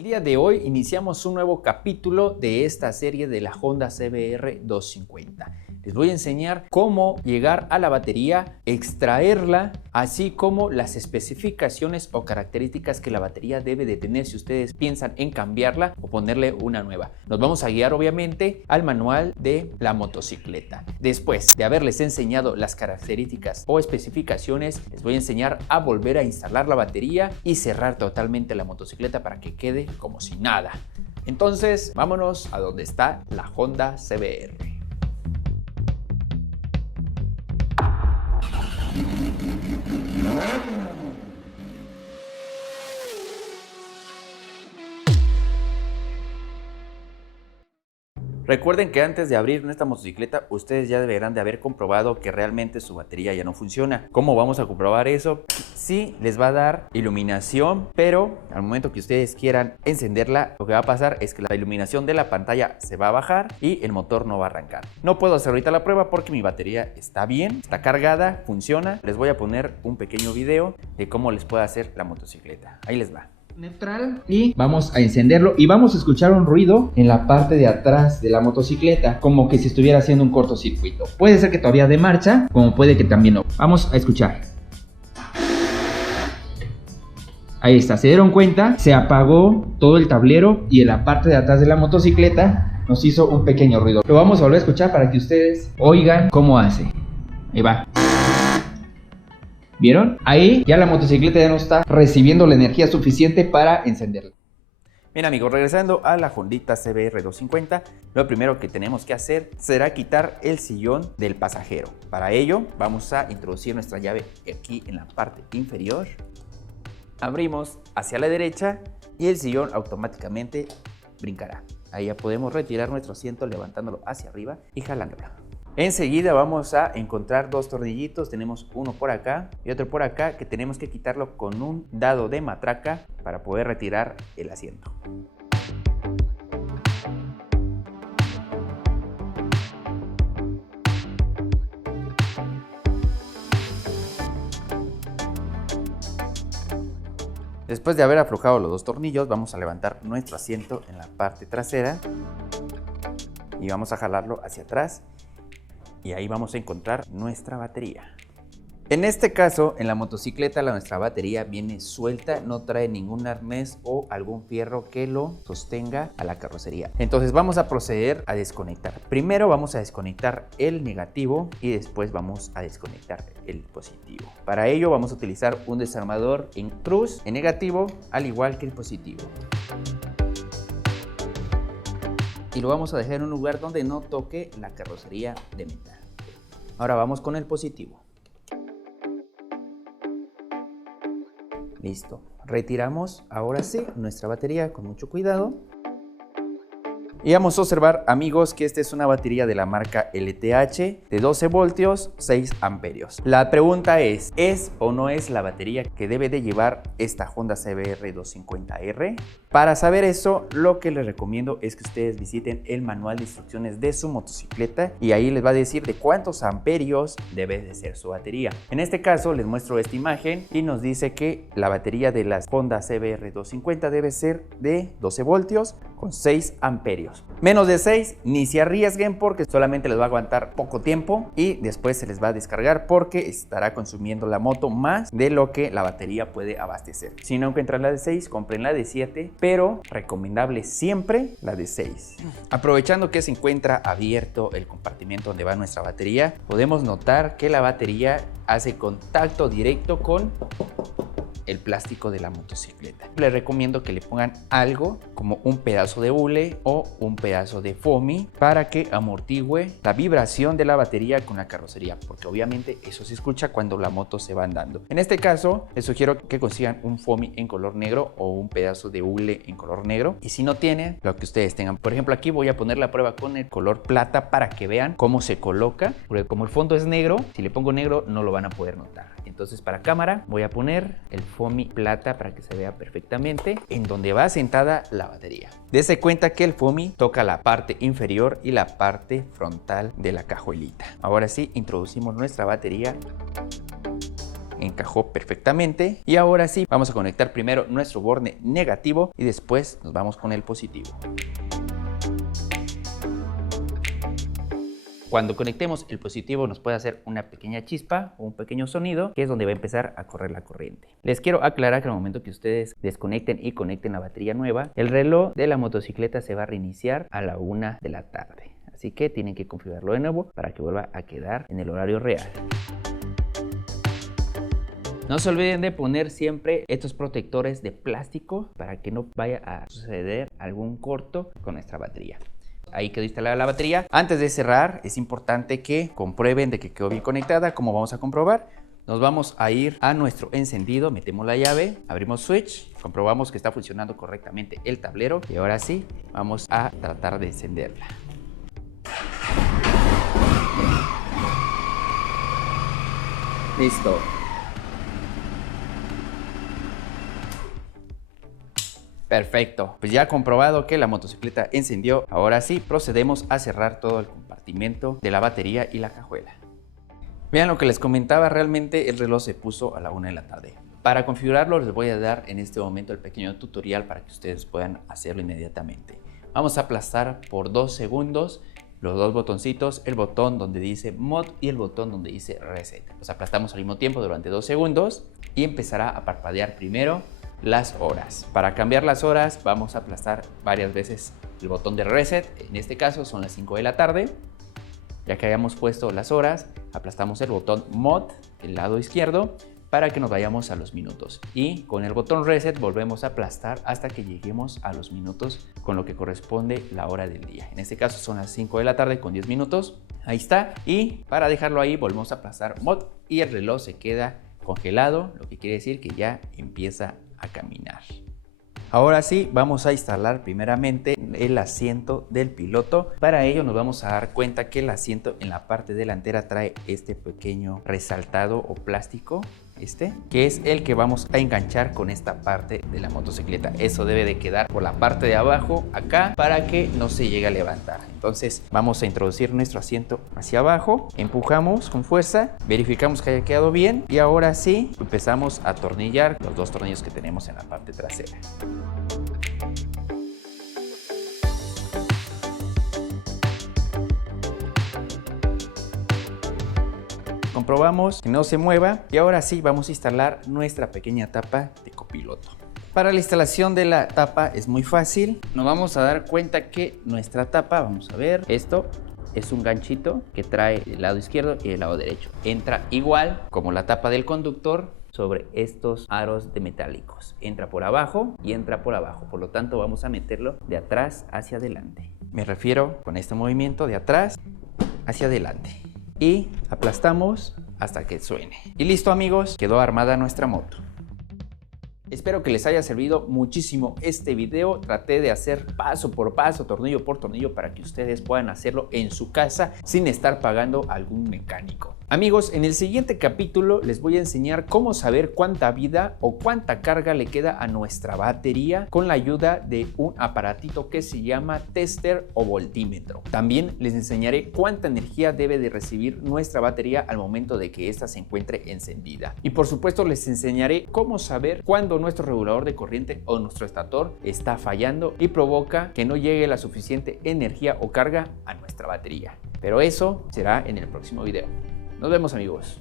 El día de hoy iniciamos un nuevo capítulo de esta serie de la Honda CBR 250. Les voy a enseñar cómo llegar a la batería, extraerla, así como las especificaciones o características que la batería debe de tener si ustedes piensan en cambiarla o ponerle una nueva. Nos vamos a guiar obviamente al manual de la motocicleta. Después de haberles enseñado las características o especificaciones, les voy a enseñar a volver a instalar la batería y cerrar totalmente la motocicleta para que quede como si nada. Entonces, vámonos a donde está la Honda CBR. Recuerden que antes de abrir nuestra motocicleta, ustedes ya deberán de haber comprobado que realmente su batería ya no funciona. ¿Cómo vamos a comprobar eso? Sí, les va a dar iluminación, pero al momento que ustedes quieran encenderla, lo que va a pasar es que la iluminación de la pantalla se va a bajar y el motor no va a arrancar. No puedo hacer ahorita la prueba porque mi batería está bien, está cargada, funciona. Les voy a poner un pequeño video de cómo les puede hacer la motocicleta. Ahí les va. Neutral y vamos a encenderlo y vamos a escuchar un ruido en la parte de atrás de la motocicleta, como que si estuviera haciendo un cortocircuito. Puede ser que todavía de marcha, como puede que también no. Vamos a escuchar. Ahí está, se dieron cuenta, se apagó todo el tablero y en la parte de atrás de la motocicleta nos hizo un pequeño ruido. Lo vamos a volver a escuchar para que ustedes oigan cómo hace. Ahí va. ¿Vieron? Ahí ya la motocicleta ya no está recibiendo la energía suficiente para encenderla. Bien amigos, regresando a la Hondita CBR 250, lo primero que tenemos que hacer será quitar el sillón del pasajero. Para ello vamos a introducir nuestra llave aquí en la parte inferior. Abrimos hacia la derecha y el sillón automáticamente brincará. Ahí ya podemos retirar nuestro asiento levantándolo hacia arriba y jalándolo. Enseguida vamos a encontrar dos tornillitos, tenemos uno por acá y otro por acá que tenemos que quitarlo con un dado de matraca para poder retirar el asiento. Después de haber aflojado los dos tornillos, vamos a levantar nuestro asiento en la parte trasera y vamos a jalarlo hacia atrás. Y ahí vamos a encontrar nuestra batería. En este caso, en la motocicleta, nuestra batería viene suelta, no trae ningún arnés o algún fierro que lo sostenga a la carrocería. Entonces vamos a proceder a desconectar. Primero vamos a desconectar el negativo y después vamos a desconectar el positivo. Para ello vamos a utilizar un desarmador en cruz, en negativo, al igual que el positivo. Y lo vamos a dejar en un lugar donde no toque la carrocería de metal. Ahora vamos con el positivo. Listo. Retiramos ahora sí nuestra batería con mucho cuidado. Y vamos a observar, amigos, que esta es una batería de la marca LTH de 12 voltios, 6 amperios. La pregunta ¿es o no es la batería que debe de llevar esta Honda CBR 250R? Para saber eso, lo que les recomiendo es que ustedes visiten el manual de instrucciones de su motocicleta y ahí les va a decir de cuántos amperios debe de ser su batería. En este caso, les muestro esta imagen y nos dice que la batería de la Honda CBR 250 debe ser de 12 voltios con 6 amperios. Menos de 6 ni se arriesguen porque solamente les va a aguantar poco tiempo y después se les va a descargar porque estará consumiendo la moto más de lo que la batería puede abastecer. Si no encuentran la de 6, compren la de 7, pero recomendable siempre la de 6. Aprovechando que se encuentra abierto el compartimento donde va nuestra batería, podemos notar que la batería hace contacto directo con el plástico de la motocicleta. Les recomiendo que le pongan algo como un pedazo de hule o un pedazo de foamy para que amortigüe la vibración de la batería con la carrocería, porque obviamente eso se escucha cuando la moto se va andando. En este caso, les sugiero que consigan un foamy en color negro o un pedazo de hule en color negro, y si no tienen, lo que ustedes tengan. Por ejemplo, aquí voy a poner la prueba con el color plata para que vean cómo se coloca, porque como el fondo es negro, si le pongo negro no lo van a poder notar. Entonces, para cámara voy a poner el foamy plata para que se vea perfectamente en donde va sentada la batería. Dese cuenta que el foamy toca la parte inferior y la parte frontal de la cajuelita. Ahora sí, introducimos nuestra batería encajó perfectamente. Y ahora sí, vamos a conectar primero nuestro borne negativo y después nos vamos con el positivo. Cuando conectemos el positivo nos puede hacer una pequeña chispa o un pequeño sonido, que es donde va a empezar a correr la corriente. Les quiero aclarar que al momento que ustedes desconecten y conecten la batería nueva, el reloj de la motocicleta se va a reiniciar a la 1 de la tarde. Así que tienen que configurarlo de nuevo para que vuelva a quedar en el horario real. No se olviden de poner siempre estos protectores de plástico para que no vaya a suceder algún corto con nuestra batería. Ahí quedó instalada la batería. Antes de cerrar, es importante que comprueben de que quedó bien conectada. ¿Cómo vamos a comprobar? Nos vamos a ir a nuestro encendido, metemos la llave, abrimos switch, comprobamos que está funcionando correctamente el tablero y ahora sí, vamos a tratar de encenderla. Listo. Perfecto, pues ya comprobado que la motocicleta encendió, ahora sí procedemos a cerrar todo el compartimento de la batería y la cajuela. Vean lo que les comentaba, realmente el reloj se puso a la 1 de la tarde. Para configurarlo les voy a dar en este momento el pequeño tutorial para que ustedes puedan hacerlo inmediatamente. Vamos a aplastar por 2 segundos los dos botoncitos, el botón donde dice Mod y el botón donde dice Reset. Los aplastamos al mismo tiempo durante 2 segundos y empezará a parpadear primero las horas. Para cambiar las horas vamos a aplastar varias veces el botón de reset. En este caso son las 5 de la tarde. Ya que hayamos puesto las horas, aplastamos el botón mod del lado izquierdo para que nos vayamos a los minutos. Y con el botón reset volvemos a aplastar hasta que lleguemos a los minutos con lo que corresponde la hora del día. En este caso son las 5 de la tarde con 10 minutos. Ahí está. Y para dejarlo ahí volvemos a aplastar mod y el reloj se queda congelado, lo que quiere decir que ya empieza a caminar. Ahora sí, vamos a instalar primeramente el asiento del piloto. Para ello nos vamos a dar cuenta que el asiento en la parte delantera trae este pequeño resaltado o plástico, que es el que vamos a enganchar con esta parte de la motocicleta. Eso debe de quedar por la parte de abajo acá para que no se llegue a levantar. Entonces vamos a introducir nuestro asiento hacia abajo, empujamos con fuerza, verificamos que haya quedado bien y ahora sí empezamos a atornillar los 2 tornillos que tenemos en la parte trasera. Comprobamos que no se mueva y ahora sí vamos a instalar nuestra pequeña tapa de copiloto. Para la instalación de la tapa es muy fácil. Nos vamos a dar cuenta que nuestra tapa, vamos a ver, esto es un ganchito que trae el lado izquierdo y el lado derecho. Entra igual como la tapa del conductor sobre estos aros de metálicos. Entra por abajo y entra por abajo. Por lo tanto vamos a meterlo de atrás hacia adelante. Me refiero con este movimiento de atrás hacia adelante. Y aplastamos hasta que suene. Y listo amigos, quedó armada nuestra moto. Espero que les haya servido muchísimo este video. Traté de hacer paso por paso, tornillo por tornillo, para que ustedes puedan hacerlo en su casa sin estar pagando a algún mecánico. Amigos, en el siguiente capítulo les voy a enseñar cómo saber cuánta vida o cuánta carga le queda a nuestra batería con la ayuda de un aparatito que se llama tester o voltímetro. También les enseñaré cuánta energía debe de recibir nuestra batería al momento de que ésta se encuentre encendida. Y por supuesto les enseñaré cómo saber cuándo nuestro regulador de corriente o nuestro estator está fallando y provoca que no llegue la suficiente energía o carga a nuestra batería. Pero eso será en el próximo video. Nos vemos amigos.